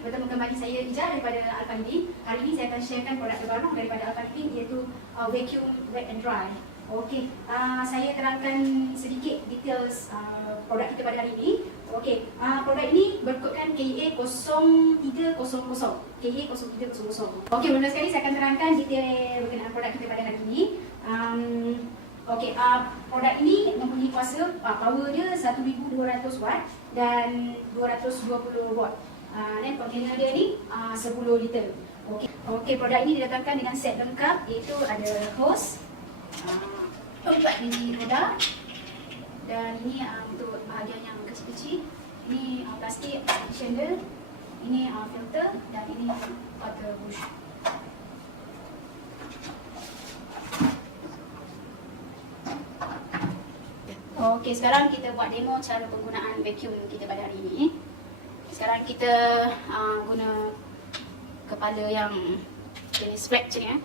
bertemu kembali saya Ija daripada Alpha Living. Hari ini saya akan sharekan produk terbaru daripada Alpha Living, iaitu vacuum wet and dry. Okey, saya terangkan sedikit details produk kita pada hari ini. Okey, produk ini berkodkan KEA 0300. KEA 0300. Okey, mula sekali saya akan terangkan detail berkenaan produk kita pada hari ini. Okey, produk ini mempunyai kuasa power dia 1200 watt dan 220 watt. Dan kontainer dia ni 10 liter. Okey, produk ini didatangkan dengan set lengkap, iaitu ada hose, 4 biji roda, dan ini untuk bahagian yang kecil-kecil. Ini plastik additional, ini filter, dan ini water bush. Okey, sekarang kita buat demo cara penggunaan vacuum kita pada hari ini. Sekarang kita guna kepala yang jenis flat macam ni.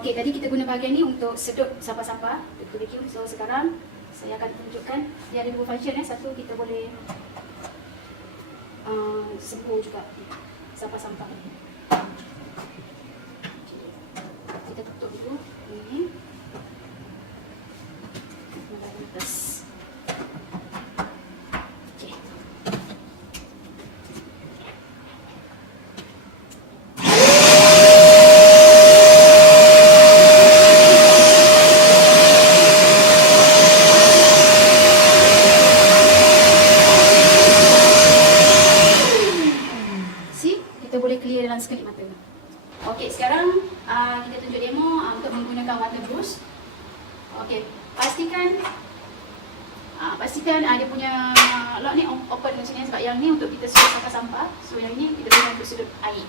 Okey, tadi kita guna bahagian ni untuk sedut sampah-sampah untuk vacuum. So sekarang saya akan tunjukkan dia ada dua function. Satu, kita boleh sembuh juga sampah-sampah. Kita tutup dulu ini. Meletakkan atas. Okey. Kita boleh clear dalam sekelip mata. Okey, sekarang kita tunjuk demo untuk menggunakan water brush. Okey, pastikan dia punya lock ni open macam ni, sebab yang ni untuk kita sedut sampah-sampah. So yang ni kita guna untuk sedut air.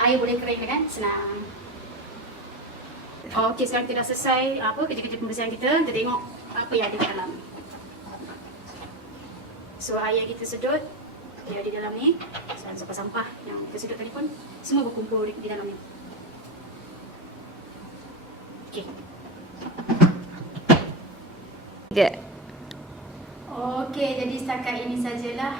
Air boleh kering dengan senang. Okey, sekarang kita dah selesai kerja-kerja pembersihan kita. Kita tengok apa yang ada di dalam. So air yang kita sedut, dia ada di dalam ni. Sampah-sampah yang kita sedut tadi pun semua berkumpul di dalam ni. Okey. Okey, jadi setakat ini sajalah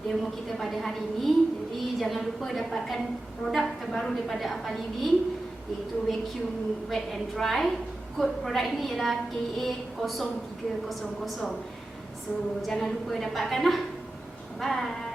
demo kita pada hari ini. Jadi jangan lupa dapatkan produk terbaru daripada Alpha Living, iaitu vacuum wet and dry. Kod produk ini ialah KEA 0300. So jangan lupa dapatkanlah. Bye.